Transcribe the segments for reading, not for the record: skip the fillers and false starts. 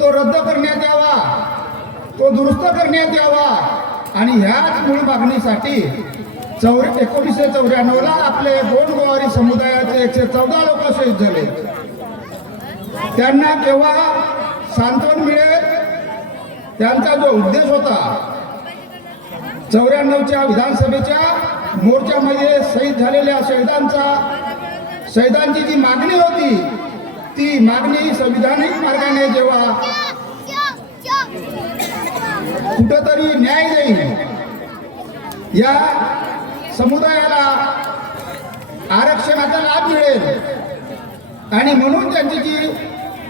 तो रद्द करण्यात यावा, तो दुरुस्त करण्यात यावा आणि ह्याच मूळ मागणीसाठी 1994ला आपले गोंडगोवारी समुदायाचे 114 लोक शहीद झाले. त्यांना केव्हा सांत्वन मिळेल, त्यांचा जो उद्देश होता 94च्या विधानसभेच्या मोर्चामध्ये शहीद झालेल्या शहीदांची जी मागणी होती, ती मागणी संविधानिक मार्गाने जेव्हा कुठंतरी न्याय देईल, या समुदायाला आरक्षणाचा लाभ मिळेल आणि म्हणून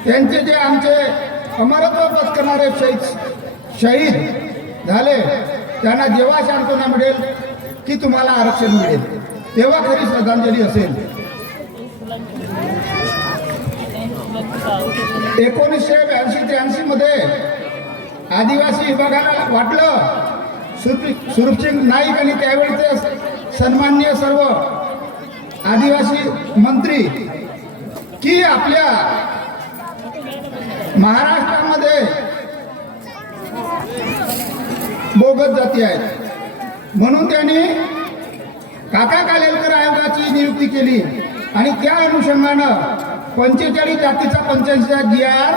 त्यांचे जे आमचे अमरत्व पत्करणारे शहीद झाले त्यांना जेव्हा सांत्वना मिळेल की तुम्हाला आरक्षण मिळेल, तेव्हा खरी श्रद्धांजली असेल. 1982-83 मध्ये आदिवासी विभागाला वाटलं, सुरुपसिंग नाईक आणि त्यावेळचे सन्माननीय सर्व आदिवासी मंत्री, की आपल्या महाराष्ट्रामध्ये बोगस जाती आहेत, म्हणून त्यांनी काका कालेलकर आयोगाची नियुक्ती केली आणि त्या अनुषंगानं 45 जातीचा 85 GR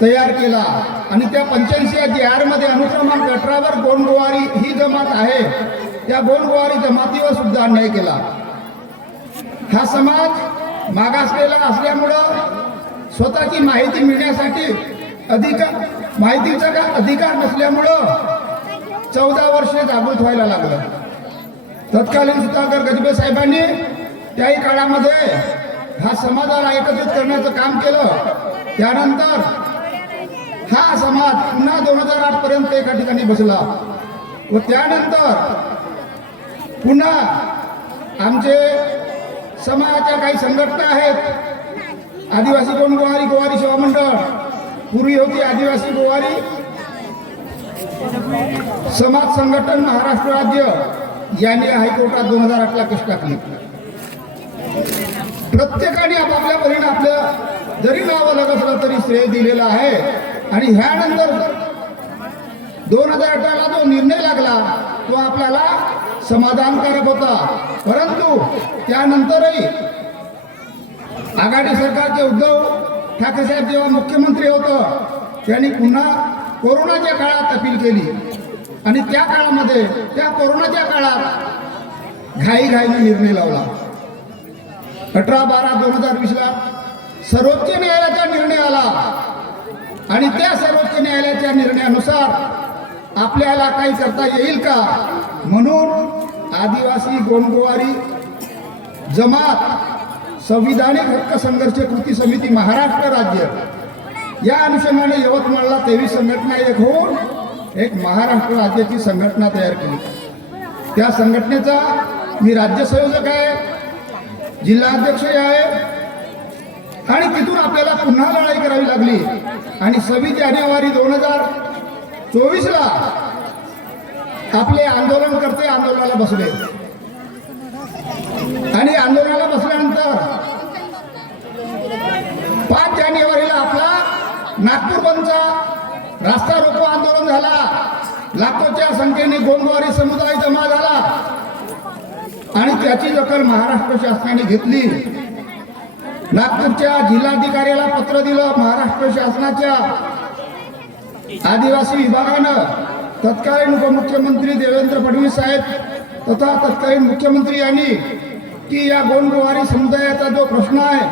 तयार केला आणि त्या 85 GR मध्ये अनुक्रमांक 18 गोंडगोवारी ही जमात आहे. त्या गोंडगोवारी जमातीवर सुद्धा अन्याय केला. हा समाज मागासलेला असल्यामुळं स्वतःची माहिती मिळण्यासाठी माहितीचा अधिकार नसल्यामुळं 14 वर्षे जागृत व्हायला लागलं. तत्कालीन सुधाकर गजबे साहेबांनी त्याही काळामध्ये हा समाजाला एकत्रित करण्याचं काम केलं. त्यानंतर हा समाज पुन्हा 2008 पर्यंत एका ठिकाणी बसला व त्यानंतर पुन्हा आमचे समाजाच्या काही संघटना आहेत. आदिवासी गोवारी सेवा मंडळ, पूर्वी होती आदिवासी गोवारी समाज संघटन महाराष्ट्र राज्य, यांनी हायकोर्टात 2008ला केस टाकली. प्रत्येकाने आपापल्या परीने आपलं जरी नाव अलग असलं तरी श्रेय दिलेलं आहे. आणि ह्यानंतर 2018ला जो निर्णय लागला तो आपल्याला समाधानकारक होता, परंतु त्यानंतरही आघाडी सरकारचे उद्धव ठाकरे साहेब जेव्हा मुख्यमंत्री होतं त्यांनी पुन्हा कोरोनाच्या काळात अपील केली आणि त्या काळामध्ये त्या कोरोनाच्या काळात घाईघाईने निर्णय लावला. 18/12/2020ला सर्वोच्च न्यायालयाचा निर्णय आला आणि त्या सर्वोच्च न्यायालयाच्या निर्णयानुसार आपल्याला काही करता येईल का, म्हणून आदिवासी गोंडगोवारी जमात संविधानिक हक्क संघर्ष कृती समिती महाराष्ट्र राज्य या अनुषंगाने यवतमाळला 23 संघटना एक होऊन एक महाराष्ट्र राज्याची संघटना तयार केली. त्या संघटनेचा मी राज्य संयोजक आहे, जिल्हाध्यक्षही आहे आणि तिथून आपल्याला पुन्हा लढाई करावी लागली आणि 26 जानेवारी 2024ला आपले आंदोलनकर्ते आंदोलनाला बसले आणि आंदोलनाला बसल्यानंतर 5 जानेवारीला आपला नागपूर बंदचा रास्ता रोको आंदोलन झाला. लाखोच्या संख्येने गोंडगोवारी समुदाय जमा झाला आणि त्याची दखल महाराष्ट्र शासनाने घेतली. नागपूरच्या जिल्हाधिकाऱ्याला पत्र दिलं. महाराष्ट्र शासनाच्या आदिवासी विभागानं तत्कालीन उपमुख्यमंत्री देवेंद्र फडणवीस साहेब तथा तत्कालीन मुख्यमंत्री यांनी की या गोंडगोवारी समुदायाचा जो प्रश्न आहे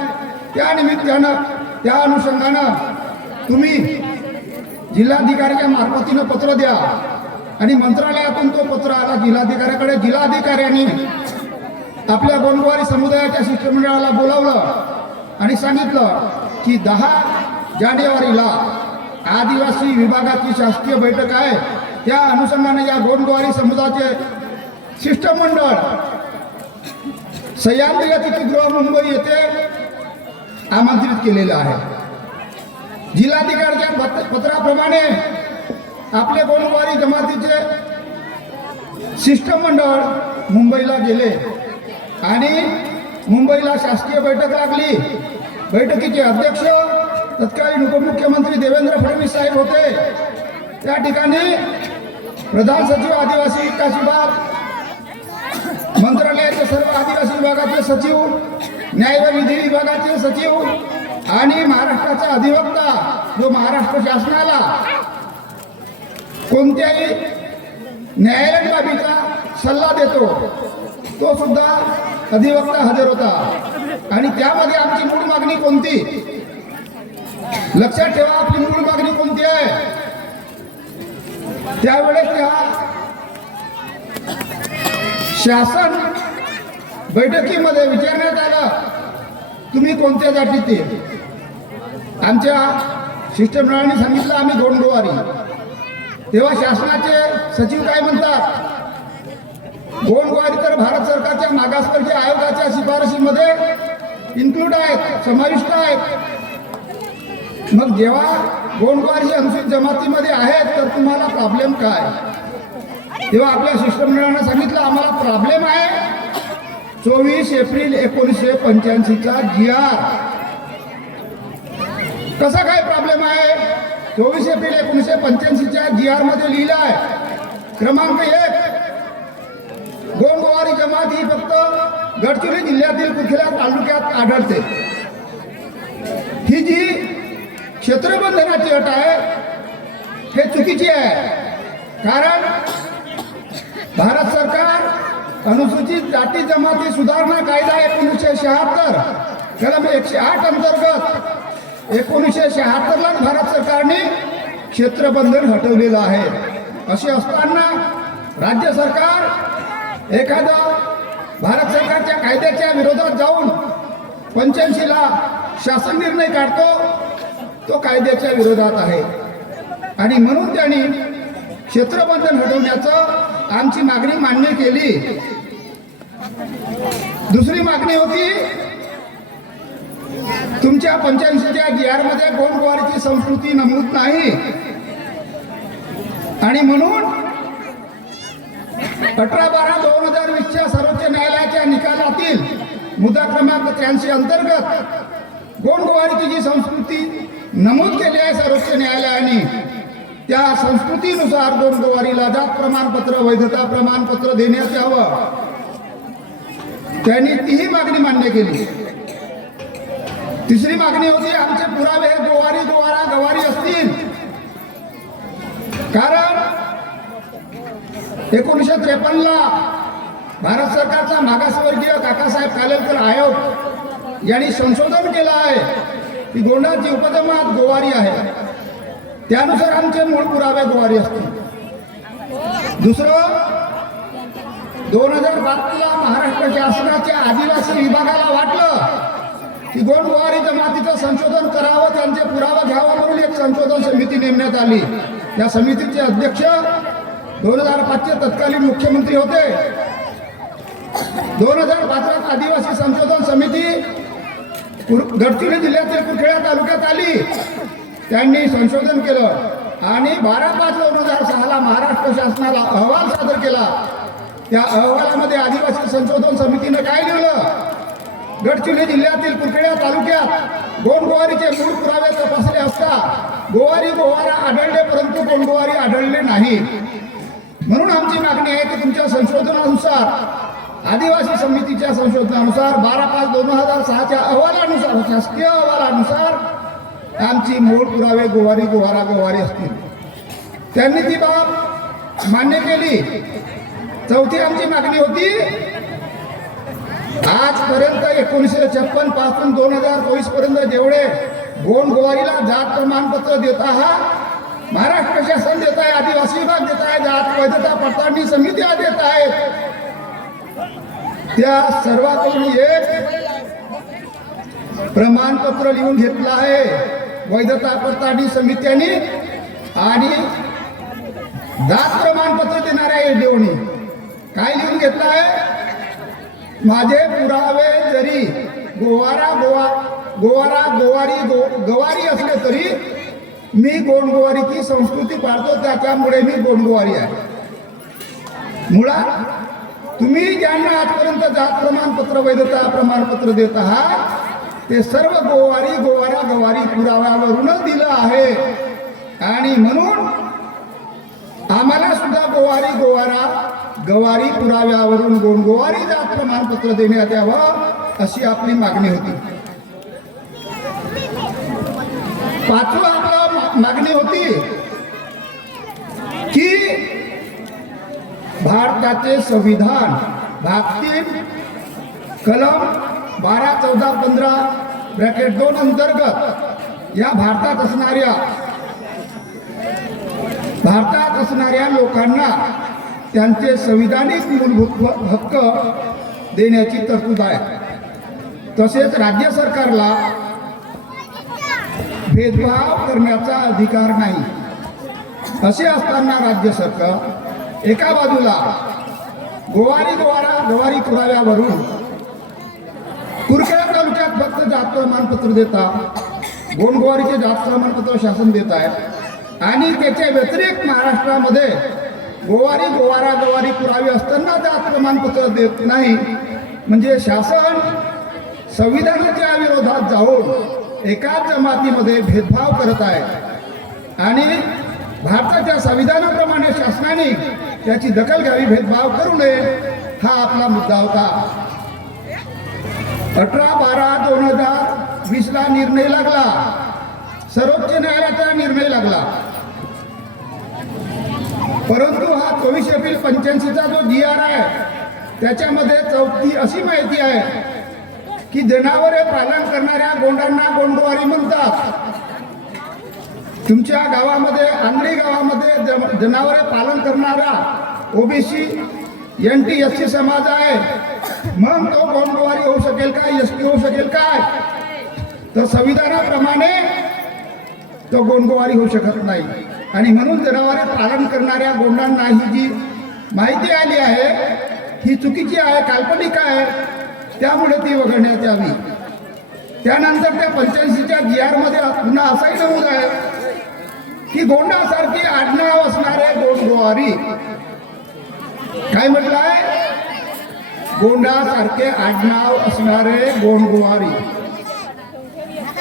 त्या निमित्तानं त्या अनुषंगानं तुम्ही जिल्हाधिकाऱ्याच्या मार्फतीनं पत्र द्या आणि मंत्रालयातून तो पत्र आला जिल्हाधिकाऱ्याकडे. जिल्हाधिकाऱ्यांनी आपल्या गोंडगोवारी समुदायाच्या शिष्टमंडळाला बोलावलं आणि सांगितलं की 10 जानेवारीला आदिवासी विभागाची शासकीय बैठक आहे, त्या अनुषंगाने या गोंडगोवारी समुदायाचे शिष्टमंडळ सह्याद्री अतिथीगृह मुंबई येथे आमंत्रित केलेलं आहे. जिल्हाधिकाऱ्याच्या पत्राप्रमाणे आपले गोंडगोवारी जमातीचे शिष्टमंडळ मुंबईला गेले आणि मुंबईला शासकीय बैठक लागली. बैठकीचे अध्यक्ष तत्कालीन उपमुख्यमंत्री देवेंद्र फडणवीस साहेब होते त्या ठिकाणी प्रधान सचिव आदिवासी विकास विभाग, मंत्रालयाचे सर्व आदिवासी विभागाचे सचिव, न्याय व विधी विभागाचे सचिव आणि महाराष्ट्राचा अधिवक्ता जो महाराष्ट्र शासनाला कोणत्याही न्यायालयीन बाबीचा सल्ला देतो तो सुद्धा अधिवक्ता हजर होता. आणि त्यामध्ये आमची मूळ मागणी कोणती, लक्षात ठेवा, आपली मूळ मागणी कोणती आहे. त्यावेळेस त्या शासन बैठकीमध्ये विचारण्यात आलं तुम्ही कोणत्या जातीचे. आमच्या शिष्टमंडळाने सांगितलं आम्ही गोंडगोवारी. तेव्हा शासनाचे सचिव काय म्हणतात, गोंडगोवारी तर भारत सरकारच्या मागासवर्गीय आयोगाच्या शिफारशीमध्ये इन्क्लूड आहेत, समाविष्ट आहेत. मग जेव्हा गोंडगोवारी अनुसूचित जमातीमध्ये आहेत तर तुम्हाला प्रॉब्लेम काय. तेव्हा आपल्या शिष्टमंडळानं सांगितलं आम्हाला प्रॉब्लेम आहे 24 एप्रिल 1985चा GR. कसा काय प्रॉब्लेम आहे. 24 एप्रिल 1985च्या GR मध्ये लिहिलं आहे क्रमांक 1, गोंडगोवारी जमात ही फक्त गडचिरोली जिल्ह्यातील कुठल्या तालुक्यात आढळते. ही जी क्षेत्रबंधनाची अट आहे हे चुकीची आहे. कारण भारत सरकार अनुसूचित जाती जमाती सुधारणा कायदा 1976 कलम 108 अंतर्गत 1976 भारत सरकारने क्षेत्रबंधन हटवलेलं आहे. असे असताना राज्य सरकार एखादा भारत सरकारच्या कायद्याच्या विरोधात जाऊन 85ला शासन निर्णय काढतो तो कायद्याच्या विरोधात आहे. आणि म्हणून त्यांनी क्षेत्रबंधन हटवण्याचं आमची मागणी मान्य केली. दुसरी मागणी होती तुमच्या 85च्या GR मध्ये गोंडगोवारीची संस्कृती नमूद नाही आणि म्हणून 18/12/2020च्या सर्वोच्च न्यायालयाच्या निकालातील मुद्दा क्रमांक 83 अंतर्गत गोंडगोवारीची जी संस्कृती नमूद केली आहे सर्वोच्च न्यायालयाने त्या संस्कृतीनुसार गोंडगोवारीला जात प्रमाणपत्र वैधता प्रमाणपत्र देण्यात यावं. त्यांनी तीही मागणी मान्य केली. तिसरी मागणी होती आमचे पुरावे हे गोवारी गोवारा गवारी असतील. कारण 1953ला भारत सरकारचा मागासवर्गीय काकासाहेब कालेलकर आयोग यांनी संशोधन केलं आहे की गोंडाची उपजमात गोवारी आहे. त्यानुसार आमचे मूळ पुरावे गोवारी असतील. दुसरं 2005ला महाराष्ट्र शासनाच्या आदिवासी विभागाला वाटलं की गोंडगोवारी जमातीचं संशोधन करावं, त्यांचे पुरावा घ्यावा म्हणून एक संशोधन समिती नेमण्यात आली. या समितीचे अध्यक्ष 2005चे तत्कालीन मुख्यमंत्री होते. 2005 आदिवासी संशोधन समिती गडचिरोली जिल्ह्यातील कुठल्या तालुक्यात आली. त्यांनी संशोधन केलं आणि 12/5/2006ला महाराष्ट्र शासनाला अहवाल सादर केला. त्या अहवालामध्ये आदिवासी संशोधन समितीने काय लिहिलं, गडचिरोली जिल्ह्यातील कुठल्या तालुक्यात गोंडगोवारीचे मूळ पुरावे तपासले असता गोवारी गोवारा आढळले परंतु गोंडगोवारी आढळले नाही. म्हणून आमची मागणी आहे की तुमच्या संशोधनानुसार आदिवासी समितीच्या संशोधनानुसार 12/5/2006च्या अहवालानुसार शासकीय अहवालानुसार आमची मूळ पुरावे गोवारी गोवारा गवारी असतील. त्यांनी ती बाब मान्य केली. चौथी आमची मागणी होती आजपर्यंत 1956 पासून 2024 पर्यंत जेवढे गोंडगोवारीला जात प्रमाणपत्र देत आहात महाराष्ट्र शासन देत आहे, आदिवासी विभाग देत आहे, जात वैधता पडताळणी समित्या देत आहेत, त्या सर्वांकडून एक प्रमाणपत्र लिहून घेतलं आहे वैधता पडताळणी समित्यांनी आणि जात प्रमाणपत्र देणाऱ्या एडीओनी. काय लिहून घेतलं आहे, माझे पुरावे जरी गोवारा गोवारी गवारी असले तरी मी गोंडगोवारीची संस्कृती पाळतो, त्याच्यामुळे मी गोंडगोवारी आहे. मुळात तुम्ही ज्यांना आजपर्यंत जात प्रमाणपत्र वैधता प्रमाणपत्र देत आहात ते सर्व गोवारी गोवारा गवारी पुराव्यावरूनच दिलं आहे. आणि म्हणून आम्हाला सुद्धा गवारी पुराव्यावरून गोंडगोवारी जात प्रमाणपत्र देण्यात यावं अशी आपली मागणी होती. पाचवं आपलं मागणी होती की भारताचे संविधान भाग 3 कलम 12, 14, 15 ब्रॅकेट 2 अंतर्गत या भारतात असणाऱ्या लोकांना त्यांचे संविधानिक मूलभूत हक्क देण्याची तरतूद आहे. तसेच राज्य सरकारला भेदभाव करण्याचा अधिकार नाही. असे असताना राज्य सरकार एका बाजूला गवारी पुराव्यावरून कुरखेड तालुक्यात फक्त जात प्रमाणपत्र देता, गोंडगोवारीचे जात प्रमाणपत्र शासन देत आहे आणि त्याच्या व्यतिरिक्त महाराष्ट्रामध्ये गवारी पुरावे असताना जात प्रमाणपत्र देत नाही. म्हणजे शासन संविधानाच्या विरोधात जाऊन एकाच जमातीमध्ये भेदभाव करत आहे आणि भारताच्या संविधानाप्रमाणे शासनाने त्याची दखल घ्यावी, भेदभाव करू नये, हा आपला मुद्दा होता. 18/12/2020 ला निर्णय लागला, सर्वोच्च न्यायालयाचा निर्णय लागला. परंतु हा 24 एप्रिल 85चा जो GR आहे त्याच्यामध्ये चौथी अशी माहिती आहे की जनावरे पालन करणाऱ्या गोंडांना गोंडगोवारी म्हणतात. तुमच्या गावामध्ये, आंगडी गावामध्ये जनावरे पालन करणारा OBC NT SC समाज आहे, मग तो गोंडगोवारी होऊ शकेल काय, ST होऊ शकेल काय? तर संविधानाप्रमाणे तो गोंडगोवारी होऊ शकत नाही. आणि म्हणून जनावरे पालन करणाऱ्या गोंडांना ही जी माहिती आली आहे ही चुकीची आहे, काल्पनिक आहे, त्यामुळे ती वगळण्यात यावी. त्यानंतर त्या 85च्या GR मध्ये पुन्हा असाही नमूद आहे की गोंडासारखी आडनाव असणारे गोंडगोवारी, काय म्हटलं आहे, गोंडासारखे आडनाव असणारे गोंडगोवारी.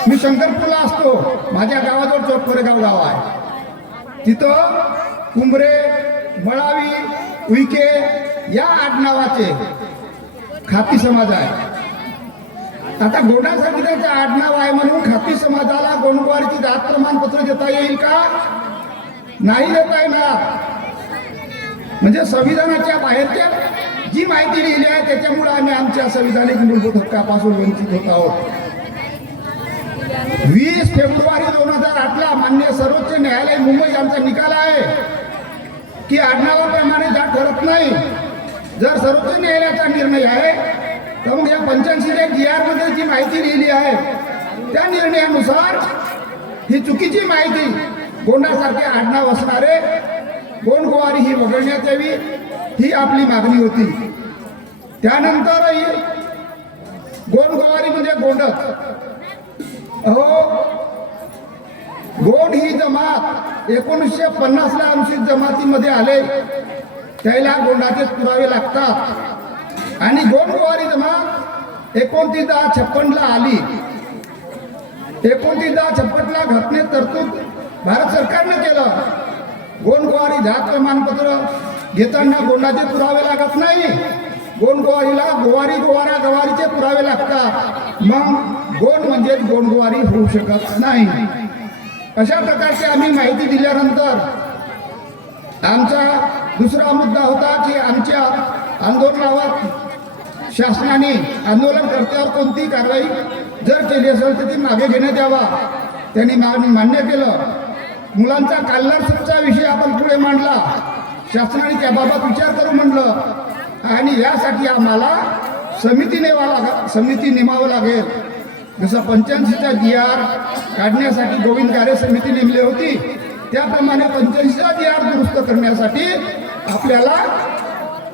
मी शंकरपूरला असतो, माझ्या गावाजवळ चोटकोरेगाव गाव आहे, तिथं कुंभरे, मळावी, उईके या आडनावाचे खाती समाज आहे. आता गोंडासाठी त्याचं आडनाव आहे म्हणून खाती समाजाला गोंडगोवारीची जात प्रमाणपत्र देता येईल का? नाही देता येणार. म्हणजे संविधानाच्या बाहेरच्या जी माहिती लिहिली आहे त्याच्यामुळे आम्ही आमच्या संविधानिक मूलभूत हक्कापासून वंचित होत आहोत. 20 फेब्रुवारी 2008 मान्य सर्वोच्च न्यायालय मुंबई यांचा निकाल आहे की आडनावाप्रमाणे जात ठरत नाही. जर सर्वोच्च न्यायालयाचा निर्णय आहे तर मग या 85च्या GR मध्ये जी माहिती लिहिली आहे त्या निर्णयानुसार ही चुकीची माहिती गोंडासारखे आडनाव असणारे गोंडगोवारी ही वगळण्यात यावी, ही आपली मागणी होती. त्यानंतरही गोंडगोवारी म्हणजे गोंडच. गोंड ही जमात 1950 ला अनुसूचित जमातीमध्ये आले, त्याला गोंडाचे पुरावे लागतात. आणि गोंडगोवारी जमात 29/10/56 ला आली. 29/10/56 घटनेत तरतूद भारत सरकारने केलं. गोंडगोवारी जात प्रमाणपत्र घेताना गोंडाचे पुरावे लागत नाही, गोंडगोवारीला गवारीचे पुरावे लागतात. मग गोंड म्हणजे गोंडगोवारी होऊ शकत नाही. अशा प्रकारची आम्ही माहिती दिल्यानंतर आमचा दुसरा मुद्दा होता की आमच्या आंदोलनावर शासनाने आंदोलनकर्त्यावर कोणती कारवाई जर केली असेल तर ती मागे घेण्यात यावा. त्यांनी मान्य केलं. मुलांचा स्कॉलरशिपचा विषय आपण पुढे मांडला, शासनाने त्याबाबत विचार करू म्हणलं आणि यासाठी आम्हाला समिती नेमावं लागेल. जसं 85चा GR काढण्यासाठी गोविंद गारे समिती नेमली होती, त्याप्रमाणे 85चा GR दुरुस्त करण्यासाठी आपल्याला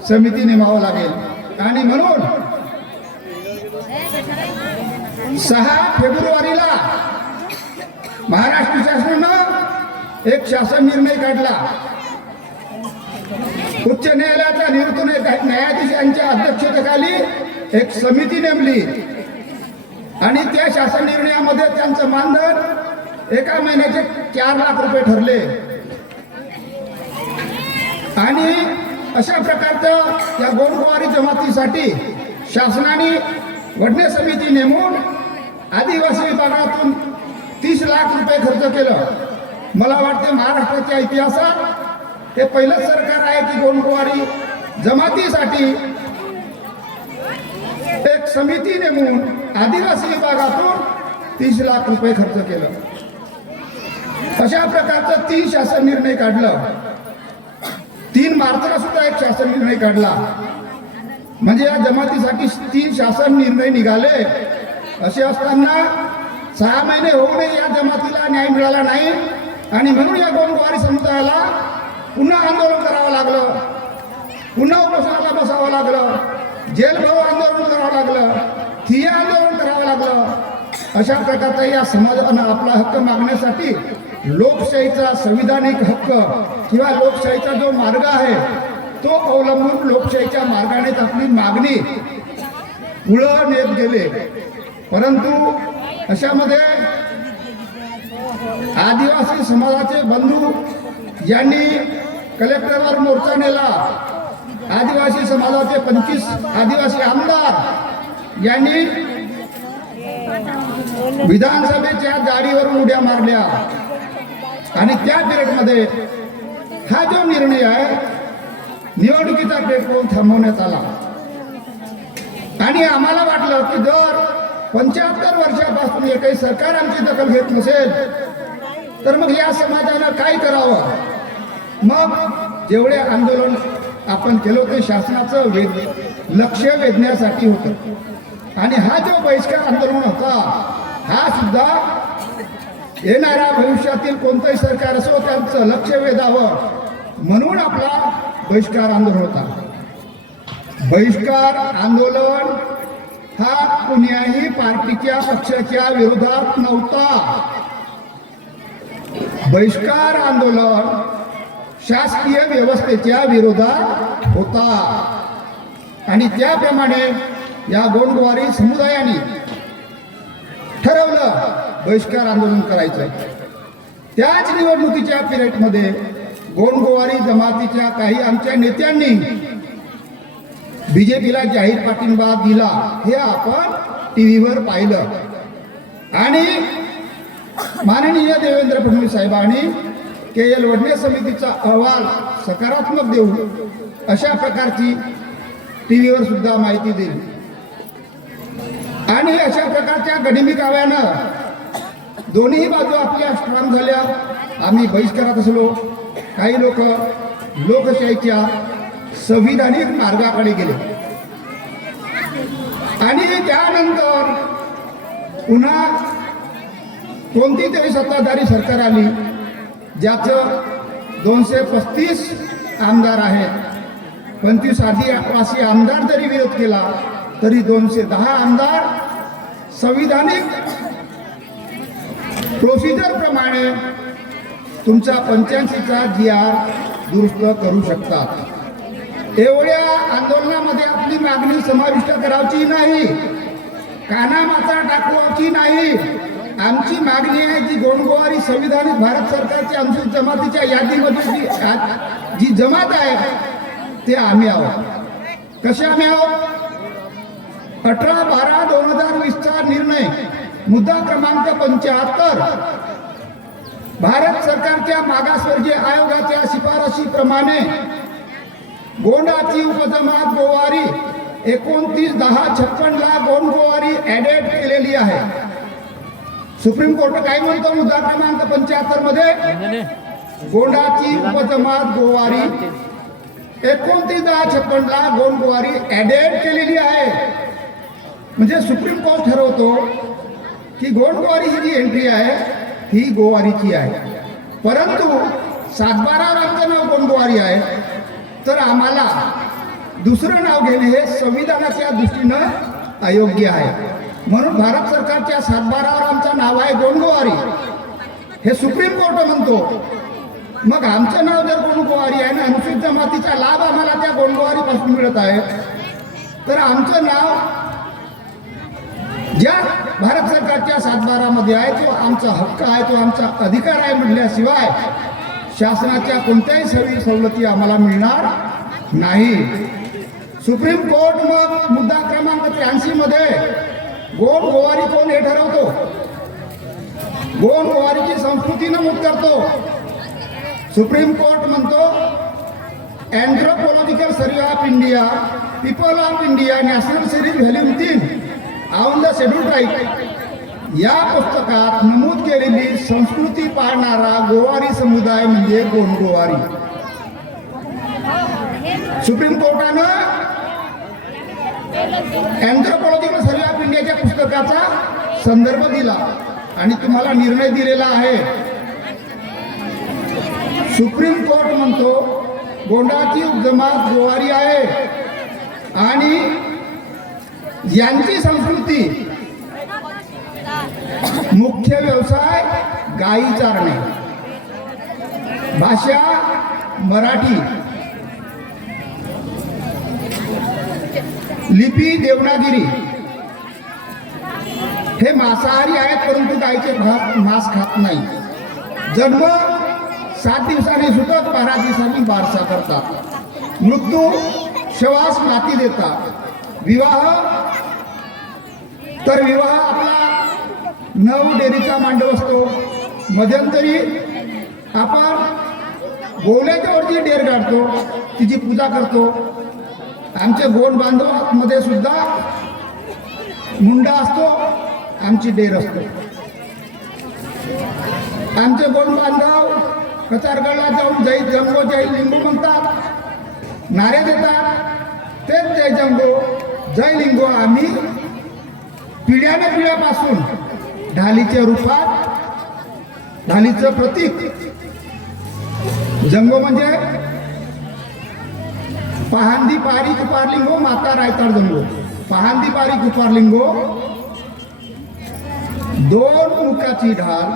समिती नेमावं लागेल. आणि म्हणून 6 फेब्रुवारीला महाराष्ट्र शासनानं एक शासन निर्णय काढला. उच्च न्यायालयाच्या निवृत्त न्यायाधीशांच्या अध्यक्षतेखाली एक समिती नेमली आणि त्या शासन निर्णयामध्ये त्यांचं मानधन एका महिन्याचे 4 लाख रुपये ठरले आणि अशा प्रकारचं या गोंडगोवारी जमातीसाठी शासनाने वडणे समिती नेमून आदिवासी विभागातून 30 लाख रुपये खर्च केलं. मला वाटते महाराष्ट्राच्या इतिहासात हे पहिलंच सरकार आहे की गोंडगोवारी जमातीसाठी एक समिती नेमून आदिवासी विभागातून 30 लाख रुपये खर्च केलं. अशा प्रकारचं 3 शासन निर्णय काढलं. 3 मार्चला सुद्धा एक शासन निर्णय काढला. म्हणजे या जमातीसाठी 3 शासन निर्णय निघाले. असे असताना 6 महिने होऊनही या जमातीला न्याय मिळाला नाही आणि म्हणून या गोंडगोवारी समुदायाला पुन्हा आंदोलन करावं लागलं, पुन्हा उपोषणाला बसावं लागलं, जेलभरो आंदोलन करावं लागलं, ठिय्या आंदोलन करावं लागलं. अशा प्रकारचा या समाजानं आपला हक्क मागण्यासाठी लोकशाहीचा संविधानिक हक्क किंवा लोकशाहीचा जो मार्ग आहे तो अवलंबून लोकशाहीच्या मार्गाने आपली मागणी पुढे नेत गेले. परंतु अशामध्ये आदिवासी समाजाचे बंधू यांनी कलेक्टरवर मोर्चा नेला. आदिवासी समाजाचे 25 आदिवासी आमदार यांनी विधानसभेच्या गाडीवरून उड्या मारल्या आणि त्या पिरियडमध्ये हा जो निर्णय आहे निवडणुकीचा पेटवून थांबवण्यात आला. आणि आम्हाला वाटलं की जर 75 वर्षापासून एकही सरकार आमची दखल घेत नसेल तर मग या समाजानं काय करावं. मग जेवढे आंदोलन आपण केलं ते शासनाचं लक्ष वेधण्यासाठी होतं. आणि हा जो बहिष्कार आंदोलन होता हा सुद्धा येणाऱ्या भविष्यातील कोणतंही सरकार असो त्यांचं लक्ष वेधावं म्हणून आपला बहिष्कार आंदोलन होता. बहिष्कार आंदोलन हा कुण्याही पार्टीच्या पक्षाच्या विरोधात नव्हता. बहिष्कार आंदोलन शासकीय व्यवस्थेच्या विरोधात होता आणि त्याप्रमाणे या गोंडगोवारी समुदायाने ठरवलं बहिष्कार आंदोलन करायचं. त्याच निवडणुकीच्या पिरियडमध्ये गोंडगोवारी जमातीच्या काही आमच्या नेत्यांनी बीजेपीला जाहीर पाठिंबा दिला हे आपण टीव्हीवर पाहिलं. आणि माननीय देवेंद्र फडणवीस साहेबांनी KL वडणे समितीचा अहवाल सकारात्मक देऊन अशा प्रकारची टीव्हीवर सुद्धा माहिती दिली. आणि अशा प्रकारच्या गडिमिकाव्यानं दोन्ही बाजू आपल्या स्ट्रॉंग झाल्या. आम्ही बहिष्कारात असलो, काही लोक लोकशाहीच्या संविधानिक मार्गाकडे गेले. आणि त्यानंतर पुन्हा कोणती तरी सत्ताधारी सरकार आली ज्याचं 235 आमदार आहेत. 25 आदिवासी आमदार जरी विरोध केला तरी 210 आमदार संविधानिक प्रोसिजर प्रमाणे तुमचा 85चा GR दुरुस्त करू शकतात. एवढ्या आंदोलनामध्ये आपली मागणी समाविष्ट करायची नाही, कानामाचा टाकवायची नाही. आमची मागणी आहे जी गोंडगोवारी संविधानिक भारत सरकारच्या अनुसूचित जमातीच्या यादीमध्ये जी जमात आहे ते आम्ही आहोत. कसे आम्ही आहोत? 18/12/2020चा निर्णय मुद्दा क्रमांक 75 भारत सरकारच्या मागासवर्गीय आयोगाच्या शिफारशीप्रमाणे गोंडाची उपजमात गोवारी 29/10/56 ला गोंडगोवारी ऍडेड केलेली आहे. सुप्रीम कोर्ट काय म्हणतो मुद्दा क्रमांक 75 मध्ये गोंडाची उपजमात गोवारी 29/10/56 ला गोंडगोवारी ऍडेड केलेली आहे. म्हणजे सुप्रीम कोर्ट ठरवतो की गोंडगोवारी ही जी एंट्री आहे ही गोवारीची आहे. परंतु 7/12 आमचं नाव गोंडगोवारी आहे तर आम्हाला दुसरं नाव घेणे हे संविधानाच्या दृष्टीनं अयोग्य आहे. म्हणून भारत सरकारच्या 7/12 आमचं नाव आहे गोंडगोवारी हे सुप्रीम कोर्ट म्हणतो. मग आमचं नाव जर गोंडगोवारी आहे आणि अनुसूचित जमातीचा लाभ आम्हाला त्या गोंडगोवारीपासून मिळत आहे तर आमचं नाव ज्या भारत सरकारच्या 7/12 आहे, तो आमचा हक्क आहे, तो आमचा अधिकार आहे म्हटल्याशिवाय शासनाच्या कोणत्याही सवलती आम्हाला मिळणार नाही. सुप्रीम कोर्ट मग मुद्दा क्रमांक 83 मध्ये गोंड गोवारी कोण हे ठरवतो. गोंड गोवारीची संस्कृती नमूद करतो. सुप्रीम कोर्ट म्हणतो anthropological survey of India, people of India, national series volume 3 on the schedule tribe या पुस्तकात नमूद केलेली संस्कृती पाळणारा गोवारी समुदाय म्हणजे गोंड गोवारी. सुप्रीम कोर्टानं अँथ्रोपॉलॉजिकल सर्वे ऑफ इंडियाच्या पुस्तकाचा संदर्भ दिला आणि तुम्हाला निर्णय दिलेला आहे. सुप्रीम कोर्ट म्हणतो गोंडाची जमात गोवारी आहे आणि यांची संस्कृती मुख्य व्यवसाय गायी चारणे, भाषा मराठी, लिपी देवनागिरी. हे मांसाहारी आहेत परंतु गायीचे मांस खात नाही. जन्म 7 दिवसांनी सुटत 12 दिवसांनी बारसा करतात. मृत्यू शवास माती देतात. विवाह आपला 9 डेरीचा मांडव असतो. मध्यंतरी आपण गोवल्याच्या वरची डेर काढतो, तिची पूजा करतो. आमचे गोंड बांधवांमध्ये सुद्धा मुंडा असतो, आमची डेर असतो. आमचे गोंड बांधव कचारगडला जाऊन जय जंगो जय लिंगो म्हणतात, नारे देतात. तेच जय जंगो जय लिंगो आम्ही पिढ्यापासून ढालीच्या रूपात, ढालीचं प्रतीक जंगो म्हणजे पहांदी पारी कुपारलिंगो माता रायताळ जंगो. पहांदी पारी कुपारलिंगो 2 मुखाची ढाल,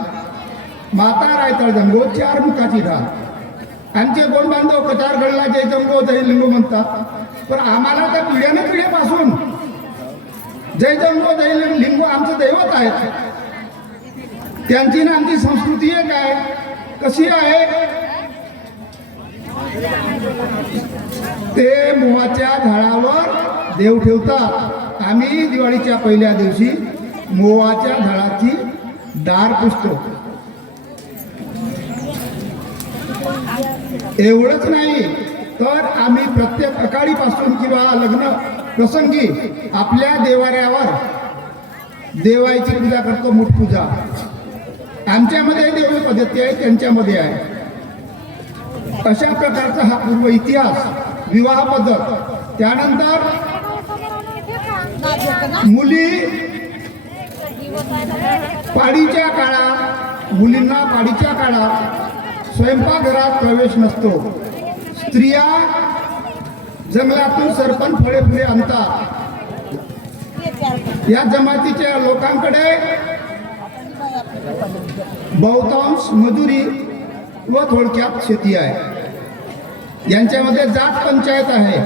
माता रायताळ जंगो 4 मुखाची ढाल. आमचे गोंड बांधव कचारगडला जय जंगो जय लिंगो म्हणतात, पण आम्हाला त्या पिढ्यापासून जय जंगो जय लिंगो आमचं दैवत आहे. त्यांची ना आमची संस्कृती आहे काय, कशी आहे. ते मोहाच्या झाडावर देव ठेवतात. आम्ही दिवाळीच्या पहिल्या दिवशी मोहाच्या झाडाची दार पुसतो. एवढंच नाही तर आम्ही प्रत्येक अकाळीपासून किंवा लग्न प्रसंगी आपल्या देवाऱ्यावर देवाची पूजा करतो, मूठ पूजा. आमच्यामध्ये देवी पद्धती आहे, त्यांच्यामध्ये आहे. अशा प्रकारचा हा पूर्व इतिहास, विवाह पद्धत. त्यानंतर मुली पाडीच्या काळात, मुलींना पाडीच्या काळात स्वयंपाकघरात प्रवेश नसतो. स्त्रिया जंगलातून सरपण फळे फुले आणतात. या जमातीच्या लोकांकडे बहुतांश मजुरी व थोडक्यात शेती आहे. यांच्यामध्ये जात पंचायत आहे,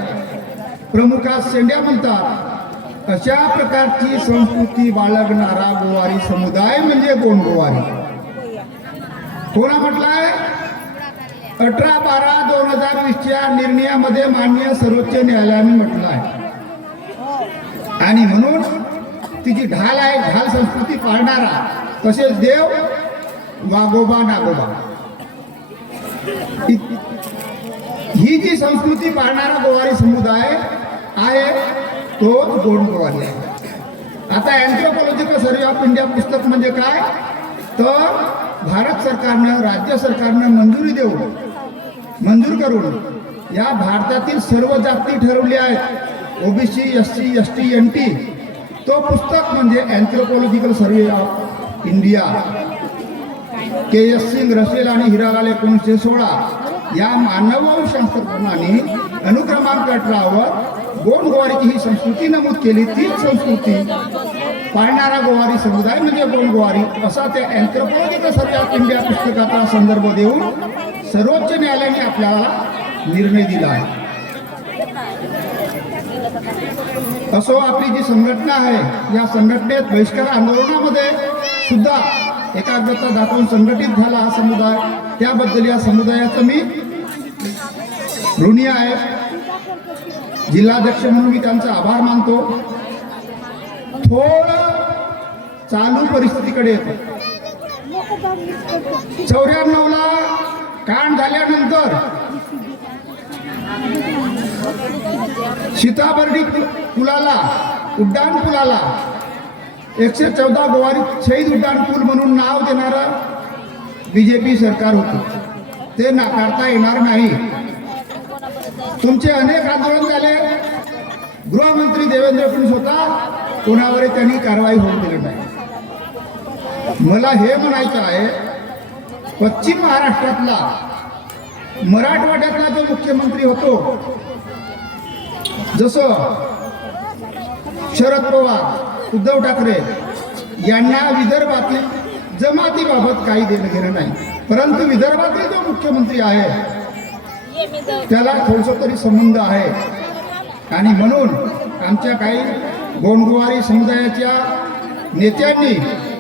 प्रमुखास शेंड्या म्हणतात. अशा प्रकारची संस्कृती बाळगणारा गोवारी समुदाय म्हणजे गोंड गोवारी. कोणा म्हटलाय 18/12/2020च्या निर्णयामध्ये माननीय सर्वोच्च न्यायालयाने म्हटलं आहे. आणि म्हणून तिची ढाल आहे, ढाल संस्कृती पाळणारा. तसेच देव वागोबा नागोबा ही जी संस्कृती पाळणारा गोवारी समुदाय आहे तोच गोंड गोवारी आहे. आता अँथ्रोपॉलॉजिकल सर्वे ऑफ इंडिया पुस्तक म्हणजे काय तर भारत सरकारनं, राज्य सरकारनं मंजूर करून या भारतातील सर्व जाती ठरवल्या आहेत, ओबीसी, एससी, एसटी, एनटी. तो पुस्तक म्हणजे anthropological survey of India. K S. Singh, Russell आणि हिरालाल 1916 या मानववंशशास्त्रज्ञांनी अनुक्रमांक 18वर गोंड गोवारीची ही संस्कृती नमूद केली. तीच संस्कृती पाळणारा गोवारी समुदाय म्हणजे गोंड गोवारी असा त्या अँथ्रोपॉलॉजिकल सर्वे ऑफ इंडिया पुस्तकाचा संदर्भ देऊन सर्वोच्च न्यायालयाने आपल्याला निर्णय दिला आहे. असो आपली जी संघटना आहे या संघटनेत बहिष्कार आंदोलनामध्ये सुद्धा एकाग्रता दाखवून संघटित झाला हा समुदाय, त्याबद्दल या समुदायाचं मी ऋणी आहे. जिल्हाध्यक्ष म्हणून मी त्यांचा आभार मानतो. थोडं चालू परिस्थितीकडे येतो. 94ला कांड झाल्यानंतर सीताबर्डी पुलाला, उड्डाण पुलाला 114 गोवारी शहीद उड्डाण पूल म्हणून नाव देणारं बीजेपी सरकार होतं. ते नाकारता येणार नाही. तुमचे अनेक आंदोलन झाले. गृहमंत्री देवेंद्र फडणवीस होता, कोणावरही त्यांनी कारवाई होऊ दिली नाही. मला हे म्हणायचं आहे, पश्चिम महाराष्ट्रातला मराठवाड्यातला जो मुख्यमंत्री होतो, जसं शरद पवार, उद्धव ठाकरे यांना विदर्भातील जमातीबाबत काही देणं घेणं नाही, परंतु विदर्भातील जो मुख्यमंत्री आहे त्याला थोडंसं तरी संबंध आहे. आणि म्हणून आमच्या काही गोंडगोवारी समुदायाच्या नेत्यांनी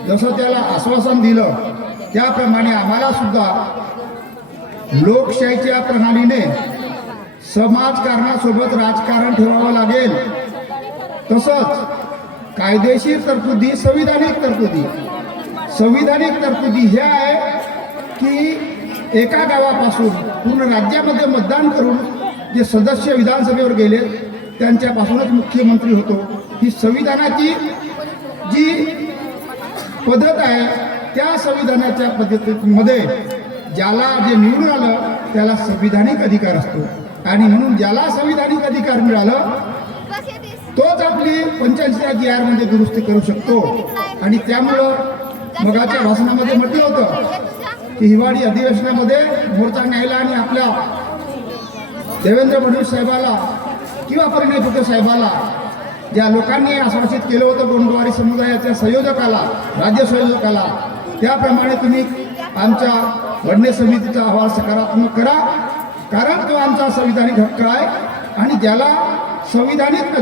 जसं त्याला आश्वासन दिलं त्याप्रमाणे आम्हाला सुद्धा लोकशाहीच्या प्रणालीने समाजकारणासोबत राजकारण ठेवावं लागेल. तसंच कायदेशीर तरतुदी, संविधानिक तरतुदी ह्या आहे की एका गावापासून पूर्ण राज्यामध्ये मतदान करून जे सदस्य विधानसभेवर गेले त्यांच्यापासूनच मुख्यमंत्री होतो. ही संविधानाची जी पद्धत आहे त्या संविधानाच्या पद्धतीमध्ये ज्याला जे निवडून आलं त्याला संविधानिक अधिकार असतो. आणि म्हणून ज्याला संविधानिक अधिकार मिळालं तोच आपली 85 GR मध्ये दुरुस्ती करू शकतो. आणि त्यामुळं मगाच्या भाषणामध्ये म्हटलं होतं की हिवाळी अधिवेशनामध्ये मोर्चा न्यायला आणि आपल्या देवेंद्र फडणवीस साहेबाला किंवा परिणय फुके साहेबाला ज्या लोकांनी आश्वासित केलं होतं गोंडगोवारी समुदायाच्या संयोजकाला, राज्य संयोजकाला, त्याप्रमाणे तुम्ही आमच्या वडणे समितीचा अहवाल सकारात्मक करा. कारण तो आमचा संविधानिक हक्क आहे आणि ज्याला संविधानिक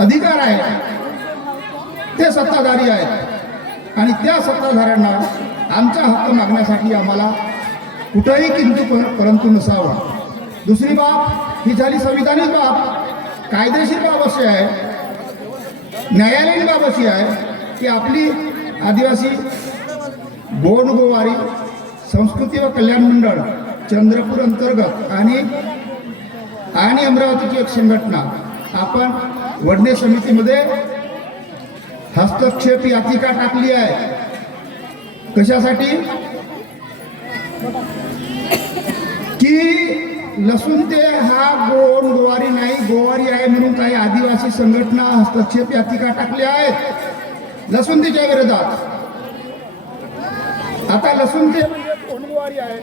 अधिकार आहे ते सत्ताधारी आहेत आणि त्या सत्ताधाऱ्यांना आमचा हक्क मागण्यासाठी आम्हाला कुठंही किंतु परंतु नसावा. दुसरी बाब ही झाली संविधानिक बाब. कायदेशीर बाब अशी आहे, न्यायालयीन बाब अशी आहे की आपली आदिवासी गोंडगोवारी संस्कृती व कल्याण मंडळ चंद्रपूर अंतर्गत आणि अमरावतीची एक संघटना आपण वडणे समितीमध्ये हस्तक्षेप याचिका टाकली आहे. कशासाठी? की लसूणते हा गोंडगोवारी नाही, गोवारी आहे म्हणून काही आदिवासी संघटना हस्तक्षेप याचिका टाकल्या आहेत लसूणतेच्या विरोधात. आता लसूणते म्हणजे गोंडगोवारी आहे.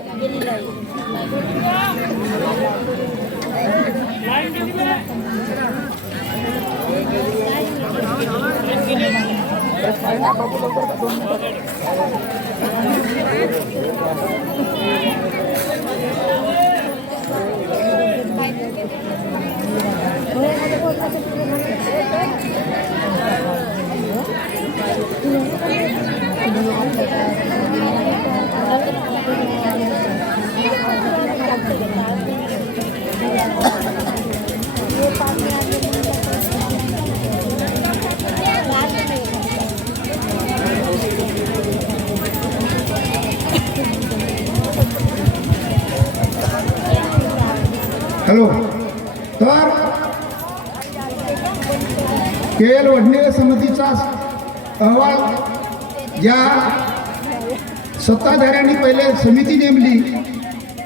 हॅलो. तर केएल वडणे समितीचा अहवाल ज्या सत्ताधाऱ्यांनी पहिले समिती नेमली,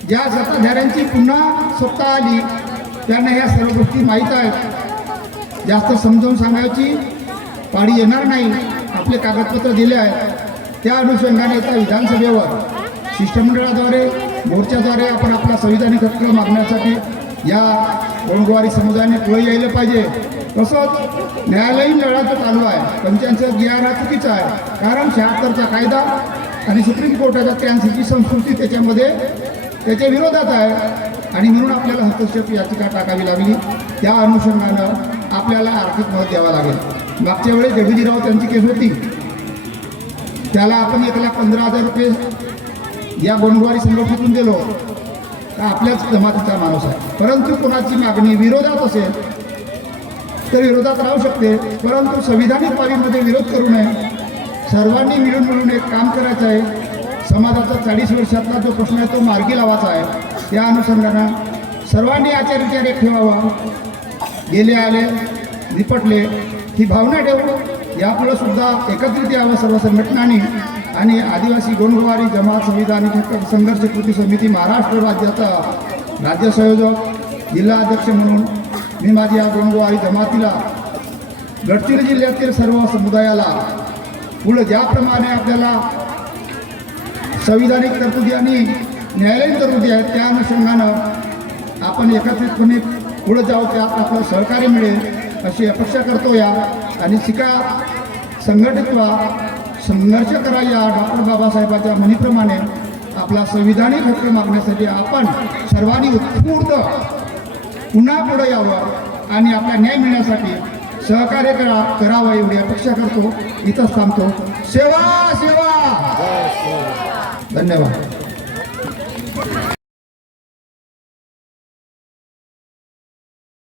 ज्या सत्ताधाऱ्यांची पुन्हा सत्ता आली त्यांना ह्या सर्व गोष्टी माहीत आहेत. जास्त समजावून सांगायची पाळी येणार नाही. आपले कागदपत्र दिले आहेत. त्या अनुषंगाने आता विधानसभेवर शिष्टमंडळाद्वारे, मोर्चाद्वारे आपण आपला संविधानिक हक्क मागण्यासाठी या गोंडगोवारी समुदायाने पुढे यायला पाहिजे. तसंच न्यायालयीन लढा जो चालू आहे 85 GR हा चुकीचा आहे. कारण 76चा कायदा आणि सुप्रीम कोर्टाच्या 83ची संस्कृती त्याच्या विरोधात आहे आणि म्हणून आपल्याला हस्तक्षेप याचिका टाकावी लागली. त्या अनुषंगानं आपल्याला आर्थिक मदत द्यावा लागेल. मागच्या वेळेस जगजीराव त्यांची केस होती, त्याला आपण 1,15,000 रुपये या गोंडवारी संघटनेतून दिलो. आपल्याच जमातीचा माणूस आहे, परंतु कोणाची मागणी विरोधात असेल तर विरोधात राहू शकते, परंतु संविधानिक बाबीमध्ये विरोध करू नये. सर्वांनी मिळून एक काम करायचं आहे. समाजाचा 40 वर्षातला जो प्रश्न आहे तो मार्गी लावायचा आहे. त्या अनुषंगानं सर्वांनी आचार विचार एक ठेवावा. गेले आले निपटले ही भावना ठेवू. यापुढे सुद्धा एकत्रित यावं सर्व संघटनांनी. आणि आदिवासी गोंडवारी जमात संविधानिक हक्क संघर्ष कृती समिती महाराष्ट्र राज्याचा राज्य संयोजक जिल्हा अध्यक्ष म्हणून मी माझ्या गोंडवारी जमातीला गडचिरोली जिल्ह्यातील सर्व समुदायाला पुढे ज्याप्रमाणे आपल्याला संविधानिक तरतुदी आणि न्यायालयीन तरतुदी आहेत त्या अनुषंगानं आपण एकत्रितपणे पुढे जाऊ, त्यात आपलं सहकार्य मिळेल अशी अपेक्षा करतो. या आणि शिका, संघटित व्हा, संघर्ष करा. या डॉक्टर बाबासाहेबांच्या म्हणीप्रमाणे आपला संविधानिक हक्क मागण्यासाठी आपण सर्वांनी उत्स्फूर्त पुन्हा पुढे यावं आणि आपला न्याय मिळण्यासाठी सहकार्य करावं एवढी अपेक्षा करतो. इथंच थांबतो. सेवा सेवा. धन्यवाद.